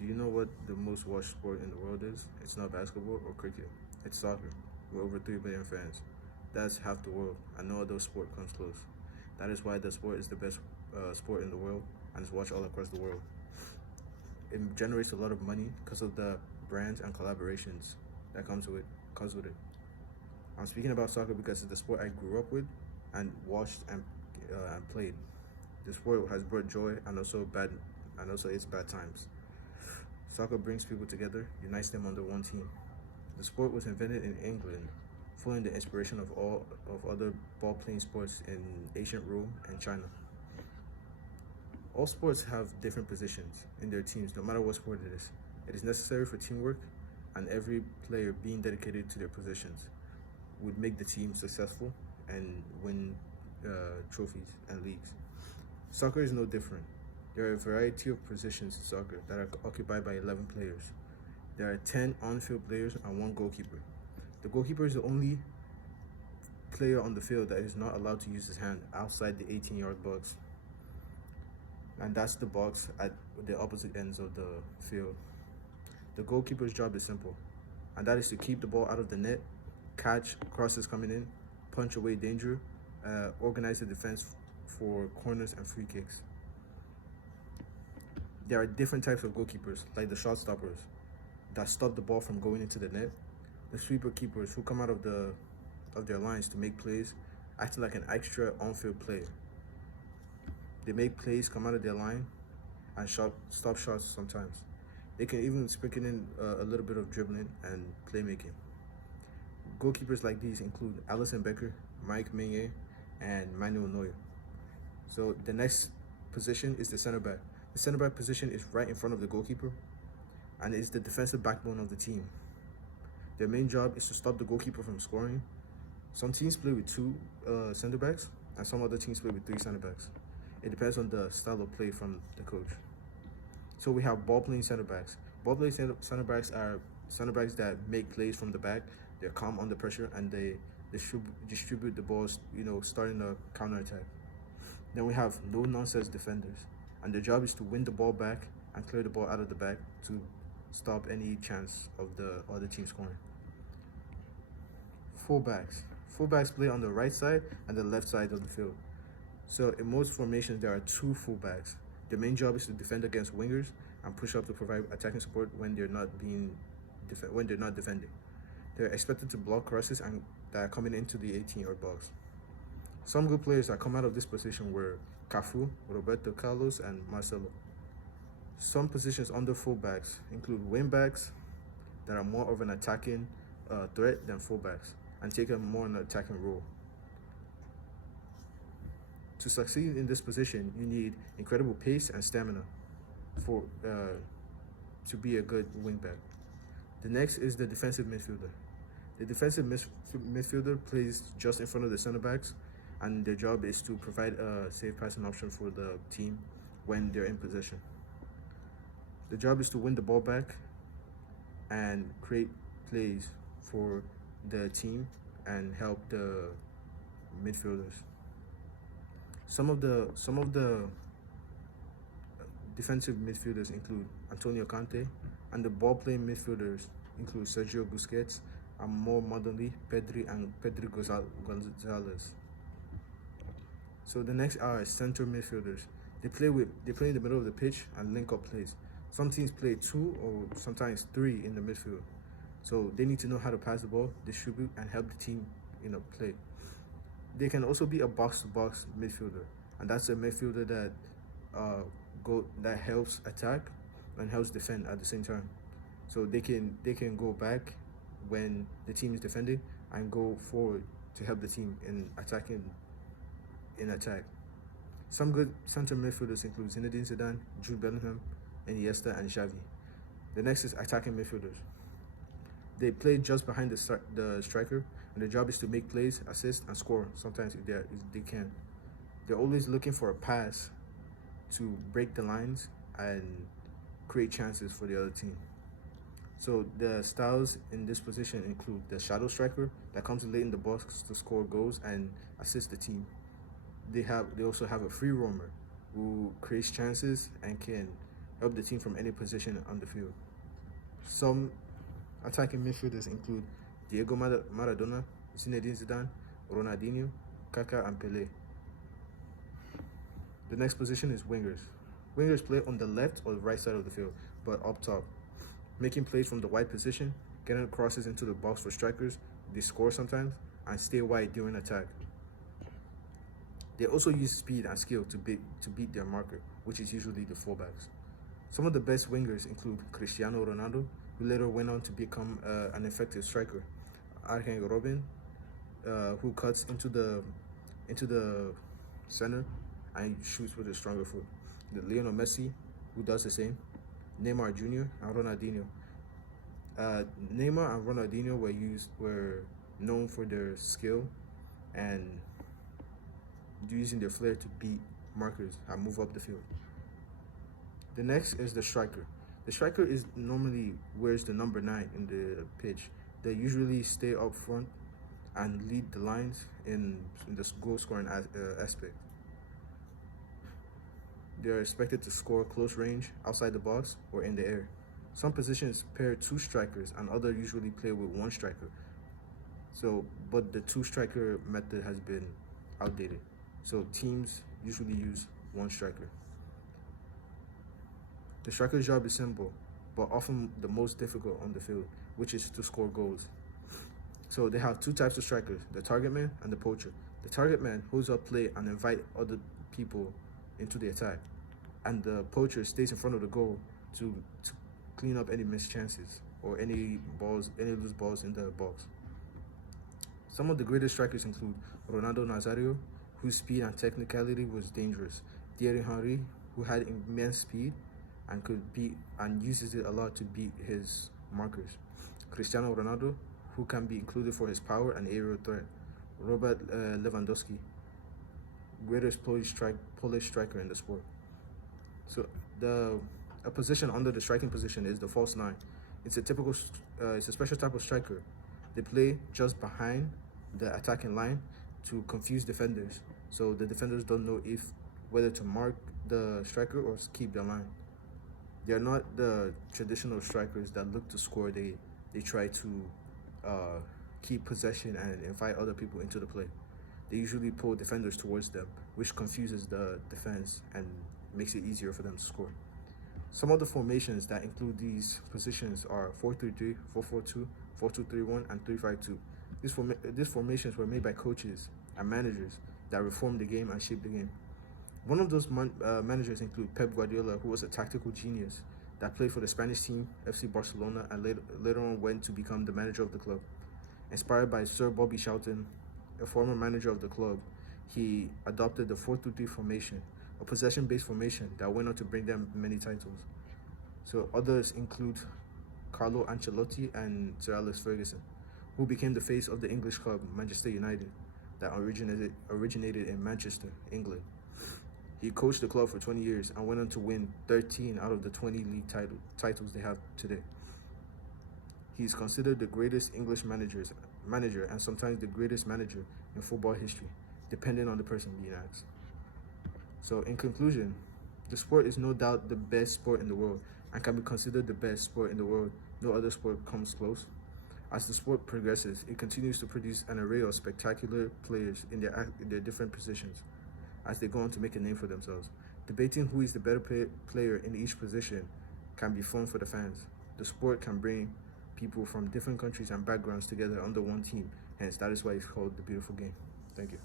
Do you know what the most watched sport in the world is? It's not basketball or cricket. It's soccer, with over 3 billion fans. That's half the world, and no other sport comes close. That is why the sport is the best sport in the world and is watched all across the world. It generates a lot of money because of the brands and collaborations that comes with it. I'm speaking about soccer because it's the sport I grew up with and watched and played. The sport has brought joy and also its bad times. Soccer brings people together, unites them under one team. The sport was invented in England, following the inspiration of all of other ball-playing sports in ancient Rome and China. All sports have different positions in their teams, no matter what sport it is. It is necessary for teamwork, and every player being dedicated to their positions would make the team successful and win trophies and leagues. Soccer is no different. There are a variety of positions in soccer that are occupied by 11 players. There are 10 on-field players and one goalkeeper. The goalkeeper is the only player on the field that is not allowed to use his hand outside the 18-yard box. And that's the box at the opposite ends of the field. The goalkeeper's job is simple, and that is to keep the ball out of the net, catch crosses coming in, punch away danger, organize the defense for corners and free kicks. There are different types of goalkeepers, like the shot stoppers that stop the ball from going into the net, the sweeper keepers who come out of their lines to make plays, acting like an extra on-field player. They make plays come out of their line and stop shots sometimes. They can even sprinkle in a little bit of dribbling and playmaking. Goalkeepers like these include Alisson Becker, Mike Maignan, and Manuel Neuer. So the next position is the center back. The center back position is right in front of the goalkeeper and is the defensive backbone of the team. Their main job is to stop the goalkeeper from scoring. Some teams play with two center backs and some other teams play with three center backs. It depends on the style of play from the coach. So we have ball-playing center backs. Ball-playing center backs are center backs that make plays from the back. They're calm under pressure and they distribute the balls, starting a counter-attack. Then we have no-nonsense defenders, and their job is to win the ball back and clear the ball out of the back to stop any chance of the other team scoring. Fullbacks. Fullbacks play on the right side and the left side of the field. So in most formations, there are two fullbacks. Their main job is to defend against wingers and push up to provide attacking support when they're not defending. They're expected to block crosses and that are coming into the 18-yard box. Some good players that come out of this position were Cafu, Roberto Carlos, and Marcelo. Some positions under fullbacks include wingbacks that are more of an attacking threat than fullbacks and take a more an attacking role. To succeed in this position, you need incredible pace and stamina for to be a good wingback. The next is the defensive midfielder. The defensive midfielder plays just in front of the center backs, and their job is to provide a safe passing option for the team when they're in possession. The job is to win the ball back and create plays for the team and help the midfielders. Some of the defensive midfielders include Antonio Conte, and the ball-playing midfielders include Sergio Busquets, and more modernly Pedri Gonzalez. So the next are center midfielders. They play in the middle of the pitch and link up plays. Some teams play two or sometimes three in the midfield. So they need to know how to pass the ball, distribute, and help the team, play. They can also be a box-to-box midfielder, and that's a midfielder that helps attack and helps defend at the same time. So they can go back when the team is defending and go forward to help the team in attack. Some good center midfielders include Zinedine Zidane, Jude Bellingham, Iniesta, and Xavi. The next is attacking midfielders. They play just behind the striker, and their job is to make plays, assist, and score. Sometimes if they can. They're always looking for a pass to break the lines and create chances for the other team. So the styles in this position include the shadow striker that comes late in the box to score goals and assist the team. They also have a free roamer who creates chances and can help the team from any position on the field. Some attacking midfielders include Diego Maradona, Zinedine Zidane, Ronaldinho, Kaká, and Pelé. The next position is wingers. Wingers play on the left or the right side of the field, but up top, making plays from the wide position, getting crosses into the box for strikers. They score sometimes and stay wide during attack. They also use speed and skill to beat their marker, which is usually the fullbacks. Some of the best wingers include Cristiano Ronaldo, who later went on to become an effective striker, Arjen Robben, who cuts into the center and shoots with a stronger foot. Lionel Messi, who does the same. Neymar Jr. and Ronaldinho. Neymar and Ronaldinho were known for their skill and using their flair to beat markers and move up the field. The next is the striker. The striker is normally wears the number 9 in the pitch. They usually stay up front and lead the lines in the goal scoring aspect. They are expected to score close range, outside the box, or in the air. Some positions pair 2 strikers and others usually play with 1 striker. But the 2 striker method has been outdated. So teams usually use 1 striker. The striker's job is simple, but often the most difficult on the field, which is to score goals. So they have 2 types of strikers, the target man and the poacher. The target man holds up play and invite other people into the attack, and the poacher stays in front of the goal to clean up any missed chances or any loose balls in the box. Some of the greatest strikers include Ronaldo Nazario, whose speed and technicality was dangerous, Thierry Henry, who had immense speed and uses it a lot to beat his markers, Cristiano Ronaldo, who can be included for his power and aerial threat, Robert Lewandowski, greatest Polish striker in the sport. So a position under the striking position is the false 9. It's a special type of striker. They play just behind the attacking line to confuse defenders, so the defenders don't know whether to mark the striker or keep the line. They are not the traditional strikers that look to score. They try to keep possession and invite other people into the play. They usually pull defenders towards them, which confuses the defense and makes it easier for them to score. Some of the formations that include these positions are 4-3-3, 4-4-2, 4-2-3-1, and 3-5-2. These formations were made by coaches and managers that reformed the game and shaped the game. One of those managers include Pep Guardiola, who was a tactical genius that played for the Spanish team, FC Barcelona, and later on went to become the manager of the club. Inspired by Sir Bobby Charlton, a former manager of the club, he adopted the 4-2-3 formation, a possession-based formation that went on to bring them many titles. So others include Carlo Ancelotti and Sir Alex Ferguson, who became the face of the English club Manchester United that originated in Manchester, England. He coached the club for 20 years and went on to win 13 out of the 20 league titles they have today. He's considered the greatest English manager and sometimes the greatest manager in football history, depending on the person being asked. So in conclusion, the sport is no doubt the best sport in the world and can be considered the best sport in the world. No other sport comes close. As the sport progresses, it continues to produce an array of spectacular players in their different positions as they go on to make a name for themselves. Debating who is the better player in each position can be fun for the fans. The sport can bring people from different countries and backgrounds together under one team, hence that is why it's called the beautiful game. Thank you.